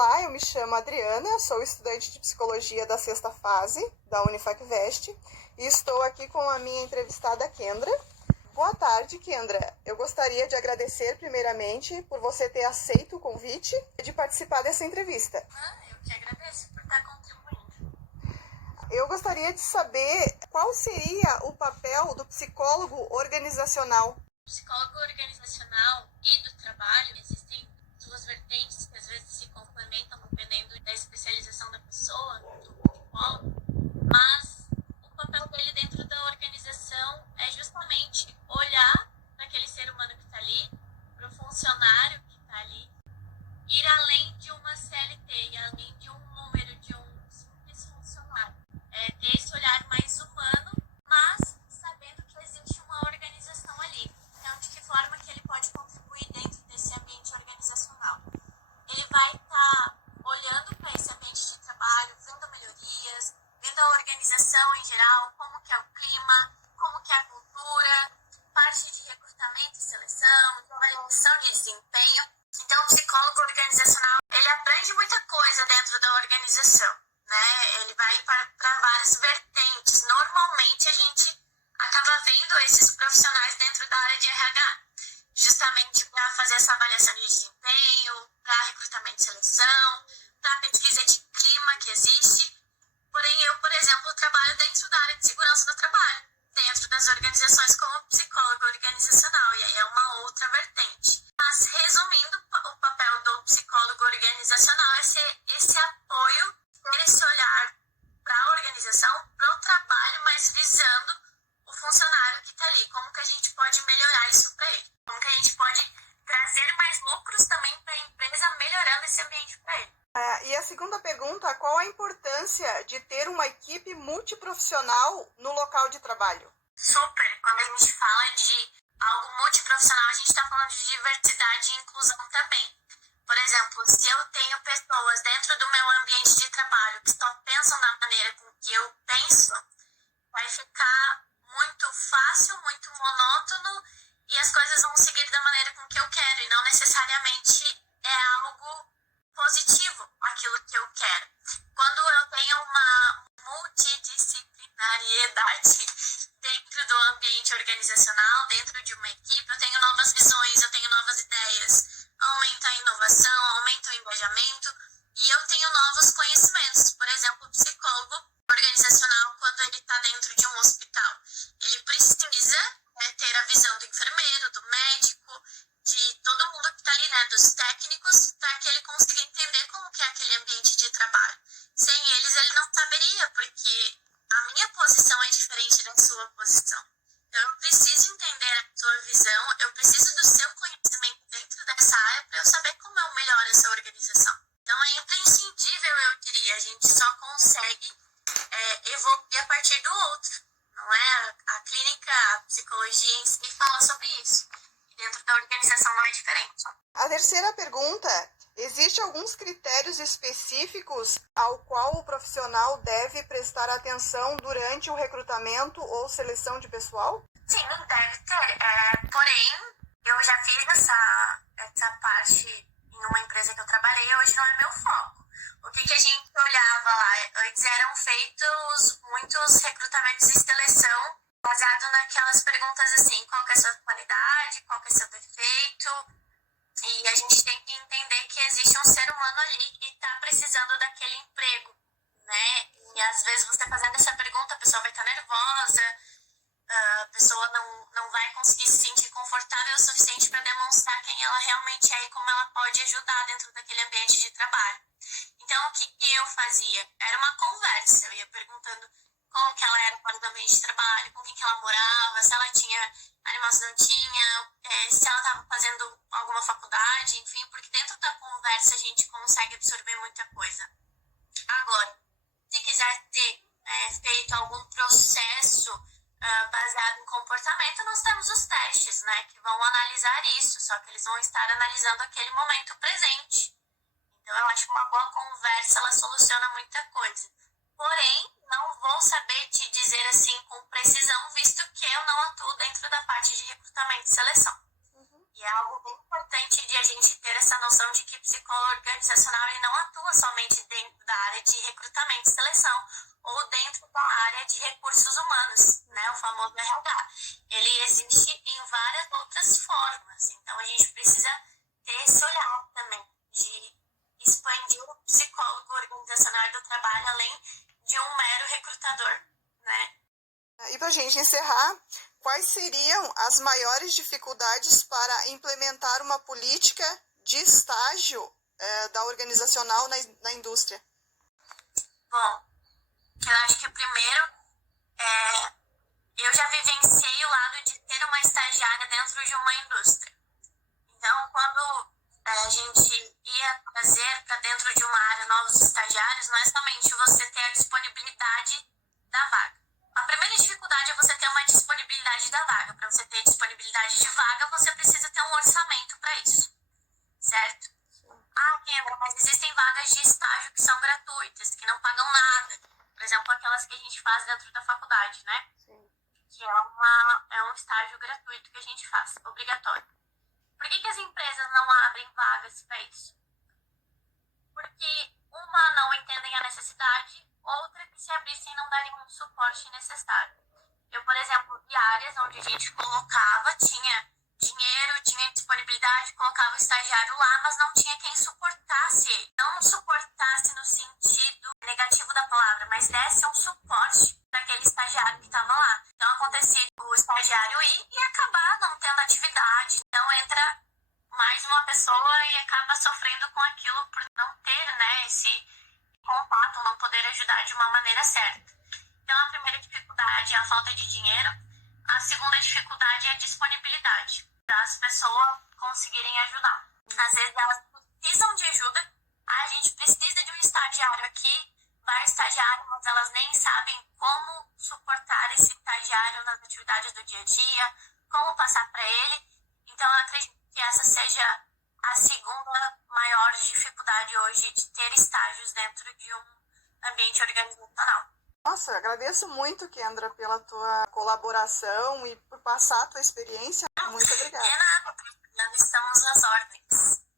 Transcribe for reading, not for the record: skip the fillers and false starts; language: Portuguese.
Olá, eu me chamo Adriana, sou estudante de psicologia da sexta fase da Unifacvest e estou aqui com a minha entrevistada Kendra. Boa tarde, Kendra. Eu gostaria de agradecer primeiramente por você ter aceito o convite de participar dessa entrevista. Eu que agradeço por estar contribuindo. Eu gostaria de saber qual seria o papel do psicólogo organizacional. O psicólogo organizacional e do trabalho, existem duas vertentes que às vezes se complementam dependendo da especialização da pessoa, do psicólogo, mas o papel dele dentro da organização é justamente olhar para aquele ser humano que está ali, para o funcionário que está ali, ir além de uma CLT e além de um número de um simples funcionário. Ter esse olhar mais humano, mas sabendo que existe uma organização ali. Então, de que forma que ele pode contribuir dentro desse ambiente organizacional? Ele vai estar olhando para esse ambiente de trabalho, vendo melhorias, vendo a organização em geral, como que é o clima, como que é a cultura, parte de recrutamento e seleção, de avaliação de desempenho. Então, o psicólogo organizacional, ele aprende muita coisa dentro da organização, né? Ele vai para várias vertentes. Normalmente, a gente acaba vendo esses profissionais dentro da área de RH, justamente para fazer essa avaliação de desempenho, para recrutamento e seleção, para pesquisa de clima que existe. Porém, eu, por exemplo, trabalho dentro da área de segurança do trabalho, dentro das organizações como psicólogo organizacional, e aí é uma outra vertente. Mas, resumindo, o papel do psicólogo organizacional é ser esse apoio, esse olhar para a organização, para o trabalho, mas visando o funcionário que está ali. Como que a gente pode melhorar isso para ele? Como que a gente pode trazer mais lucros também para a empresa, melhorando esse ambiente para ele? E a segunda pergunta, qual a importância de ter uma equipe multiprofissional no local de trabalho? Super! Quando a gente fala de algo multiprofissional, a gente está falando de diversidade e inclusão também. Por exemplo, se eu tenho pessoas dentro do meu ambiente de trabalho que só pensam da maneira com que eu penso, vai ficar muito fácil, muito monótono e as coisas vão seguir da maneira com que eu quero e não necessariamente é algo positivo aquilo que eu quero. Quando eu tenho uma multidisciplinariedade dentro do ambiente organizacional, dentro de uma equipe, eu tenho novas visões, eu tenho novas ideias, aumenta a inovação, aumenta o engajamento e eu tenho novos conhecimentos. Por exemplo, o psicólogo organizacional, quando ele está dentro de um hospital, ele precisa ter a visão do enfermeiro, do médico, de todo mundo que está ali, né, dos técnicos, para que ele consiga entender como que é aquele ambiente de trabalho. Sem eles, ele não saberia, porque a minha posição é diferente da sua posição. Então, eu preciso entender a sua visão, eu preciso do seu conhecimento dentro dessa área para eu saber como eu melhoro essa organização. Então, é imprescindível, eu diria, a gente só consegue evoluir a partir do outro, não é? A clínica, a psicologia em si fala sobre isso. E dentro da organização não é diferente. A terceira pergunta, existem alguns critérios específicos ao qual o profissional deve prestar atenção durante o recrutamento ou seleção de pessoal? Sim, deve ter. Porém, eu já fiz essa parte em uma empresa que eu trabalhei e hoje não é meu foco. O que a gente olhava lá? Antes eram feitos muitos recrutamentos e seleção baseado naquelas perguntas assim, qual que é a sua qualidade, qual que é o seu defeito. E a gente tem que entender que existe um ser humano ali que está precisando daquele emprego, né? E às vezes você fazendo essa pergunta, a pessoa vai estar nervosa, a pessoa não vai conseguir se sentir confortável o suficiente para demonstrar quem ela realmente é e como ela pode ajudar dentro daquele ambiente de trabalho. Então, o que eu fazia? Era uma conversa, eu ia perguntando como que ela era fora do ambiente de trabalho, com quem que ela morava, se ela tinha animal, se não tinha, se ela estava fazendo alguma faculdade, enfim, porque dentro da conversa a gente consegue absorver muita coisa. Agora, se quiser ter feito algum processo baseado em comportamento, nós temos os testes, né, que vão analisar isso, só que eles vão estar analisando aquele momento presente. Então, eu acho que uma boa conversa, ela soluciona muita coisa. Porém, não vou saber te dizer assim com precisão, visto que eu não atuo dentro da parte de recrutamento e seleção. E é algo bem importante importante de a gente ter essa noção de que o psicólogo organizacional ele não atua somente dentro da área de recrutamento e seleção ou dentro da área de recursos humanos, né, o famoso RH. Ele existe em várias outras formas, então a gente precisa ter esse olhar também de expandir o psicólogo organizacional do trabalho além de um mero recrutador, né? E para a gente encerrar, quais seriam as maiores dificuldades para implementar uma política de estágio da organizacional na indústria? Bom, eu acho que o primeiro eu já vivenciei o lado de ter uma estagiária dentro de uma indústria. Então, quando a gente ia trazer para dentro de uma área novos estagiários, não é somente você ter a disponibilidade da vaga. A primeira dificuldade é você ter uma disponibilidade da vaga. Para você ter disponibilidade de vaga, você precisa ter um orçamento para isso, certo? Ah, Kendra, mas existem vagas de estágio que são gratuitas, que não pagam nada. Por exemplo, aquelas que a gente faz dentro da faculdade, né? Sim. Que é um estágio gratuito que a gente faz, obrigatório. Por que as empresas não abrem vagas para isso? Porque uma, não entendem a necessidade, outra que se abrissem não dariam um suporte necessário. Eu, por exemplo, vi áreas onde a gente colocava, tinha dinheiro, tinha disponibilidade, colocava o estagiário lá, mas não tinha quem suportasse ele. Não suportasse no sentido negativo da palavra, mas desse um suporte para aquele estagiário que estava lá. Então acontecia o estagiário ir e acabar não tendo atividade. Então entra mais uma pessoa e acaba sofrendo com aquilo por não ter, né, esse contato, não poder ajudar de uma maneira certa. Então a primeira dificuldade é a falta de dinheiro. A segunda dificuldade é a disponibilidade para as pessoas conseguirem ajudar. Às vezes elas precisam de ajuda. A gente precisa de um estagiário aqui, vai estagiário, mas elas nem sabem como suportar esse estagiário nas atividades do dia a dia, como passar para ele. Então eu acredito que essa seja a segunda maior dificuldade hoje de ter estágios dentro de um ambiente organizacional. Nossa, agradeço muito, Kendra, pela tua colaboração e por passar a tua experiência. Muito obrigada. De nada, estamos às ordens.